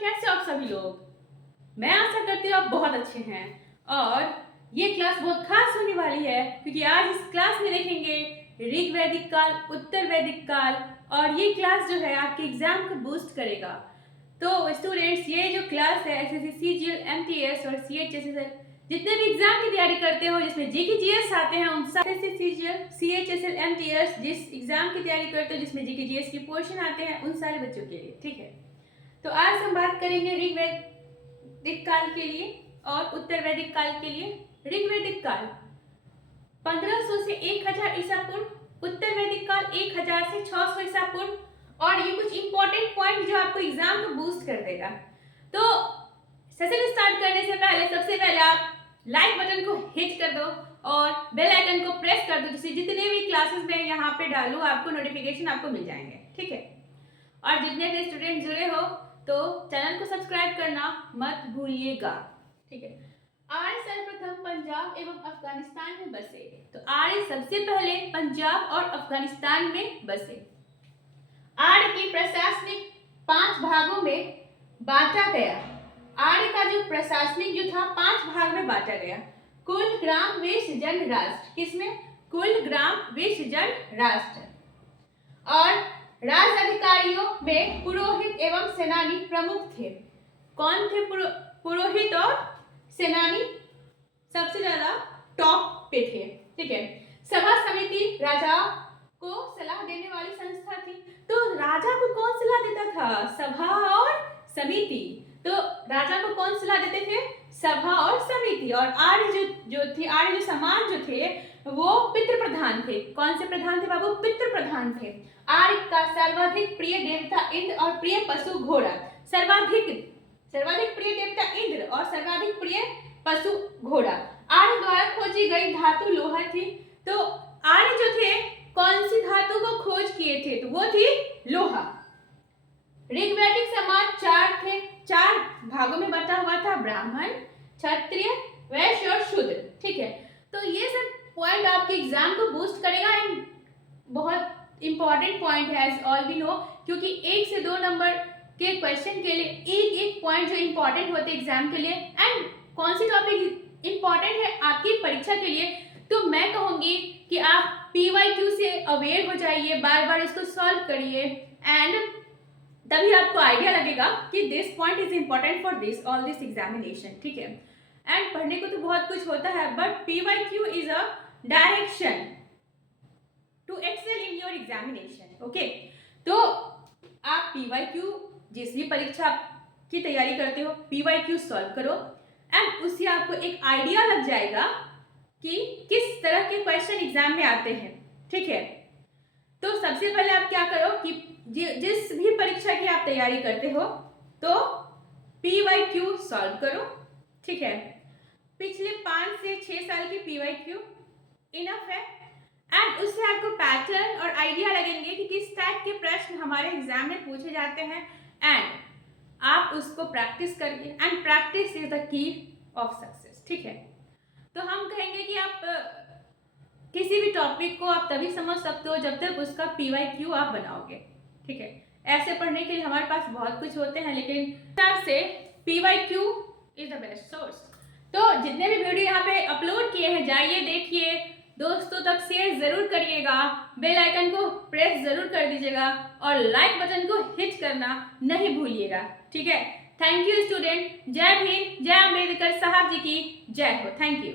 कैसे हो आप सभी लोग? मैं आशा करती हूँ आप बहुत अच्छे हैं। और ये क्लास बहुत खास होने वाली है क्योंकि आज इस क्लास में देखेंगे ऋग वैदिक काल, उत्तर वैदिक काल। और ये क्लास जो है आपके एग्जाम को बूस्ट करेगा। तो स्टूडेंट्स, ये जो क्लास है एसएससी, सीजीएल, एमटीएस और सीएचएसएल जितने भी एग्जाम की तैयारी करते हो जिसमें जीके जीएस आते हैं उन एसएससी, सीजीएल, सीएचएसएल, एमटीएस जिस एग्जाम की तैयारी करते हो जिसमें जीके जीएस के पोर्शन आते हैं उन सारे बच्चों के लिए, ठीक है। तो आज हम बात करेंगे ऋग वैदिक काल के लिए और उत्तर वैदिक काल के लिए। ऋग वैदिक काल 1500 से 1000 ईसा पूर्व, उत्तर वैदिक काल 1000 से 600 ईसा पूर्व। और ये कुछ इंपॉर्टेंट पॉइंट जो आपको एग्जाम को बूस्ट कर देगा। तो सेशन स्टार्ट करने से पहले सबसे पहले आप लाइक बटन को हिट कर दो और बेल आइकन को प्रेस कर दो, जिससे जितने भी क्लासेस में यहाँ पे डालूं आपको नोटिफिकेशन आपको मिल जाएंगे, ठीक है। और जितने भी स्टूडेंट जुड़े हो तो चैनल को सब्सक्राइब करना मत भूलिएगा, ठीक है। आर्य सर्वप्रथम पंजाब एवं अफगानिस्तान में बसे। तो आर्य सबसे पहले पंजाब और अफगानिस्तान में बसे। आर्य की प्रशासनिक 5 भागों में बांटा गया। आर्य का जो प्रशासनिक जो था 5 भाग में बांटा गया। कुल, ग्राम, वेश, जन, राष्ट्र। किसमें? कुल, ग्राम, वेश, जन, राष्ट्र। और राज अधिकारियों में पुरोहित एवं सेनानी प्रमुख थे। कौन थे पुरोहित और सेनानी? सबसे ज्यादा टॉप पे थे, ठीक है। सभा समिति राजा को सलाह देने वाली संस्था थी। तो राजा को कौन सलाह देता था? सभा और समिति। तो राजा को कौन सलाह देते थे? सभा और समिति। और आर्य जो समाज जो थे वो पितृ प्रधान थे। कौन से प्रधान थे बाबू? पितृ प्रधान थे। आर्य का सर्वाधिक प्रिय देवता इंद्र और प्रिय पशु घोड़ा। सर्वाधिक प्रिय देवता इंद्र और सर्वाधिक प्रिय पशु घोड़ा। आर्य द्वारा खोजी गई धातु लोहा थी। तो आर्य जो थे कौन सी धातु को खोज किए थे? तो वो थी लोहा। ऋग्वैदिक समाज 4 थे, 4 भागों में बटा हुआ था। ब्राह्मण, क्षत्रिय, वैश्य और शूद्र, ठीक है। तो ये सब पॉइंट आपके एग्जाम को बूस्ट करेगा एंड बहुत इंपॉर्टेंट पॉइंट है एज ऑल वी नो, क्योंकि 1 से 2 नंबर के क्वेश्चन के लिए एक पॉइंट जो इंपॉर्टेंट होते हैं एग्जाम के लिए। एंड कौन सी टॉपिक इंपॉर्टेंट है आपकी परीक्षा के लिए? तो मैं कहूंगी कि आप PYQ से अवेयर हो जाइए, बार बार इसको सॉल्व करिए एंड तभी आपको आइडिया लगेगा कि this point is important for this all this examination, ठीक है। एंड पढ़ने को तो बहुत कुछ होता है but PYQ is a direction to excel in your examination, okay. तो आप PYQ जिस भी परीक्षा की तैयारी करते हो PYQ सॉल्व करो एंड उससे आपको एक आइडिया लग जाएगा कि किस तरह के क्वेश्चन एग्जाम में आते हैं, ठीक है। तो सबसे पहले आप क्या करो कि जिस भी परीक्षा की आप तैयारी करते हो तो PYQ सॉल्व करो, ठीक है। पिछले 5 से 6 साल की PYQ इनफ है एंड उससे आपको पैटर्न और आइडिया लगेंगे कि किस टाइप के प्रश्न हमारे एग्जाम में पूछे जाते हैं एंड आप उसको प्रैक्टिस करिए and practice is the key of success, ठीक है। तो हम कहेंगे कि आप किसी भी टॉपिक को आप तभी समझ सकते हो जब तक उसका PYQ आप बनाओगे, ठीक है। ऐसे पढ़ने के लिए हमारे पास बहुत कुछ होते हैं लेकिन हिसाब से PYQ is the best source. तो जितने भी वीडियो यहाँ पे अपलोड किए हैं जाइए देखिए, दोस्तों तक शेयर जरूर करिएगा, बेल आइकन को प्रेस जरूर कर दीजिएगा और लाइक बटन को हिट करना नहीं भूलिएगा, ठीक है। Thank you student. जय भीम, जय अम्बेडकर साहब जी की जय हो। Thank you.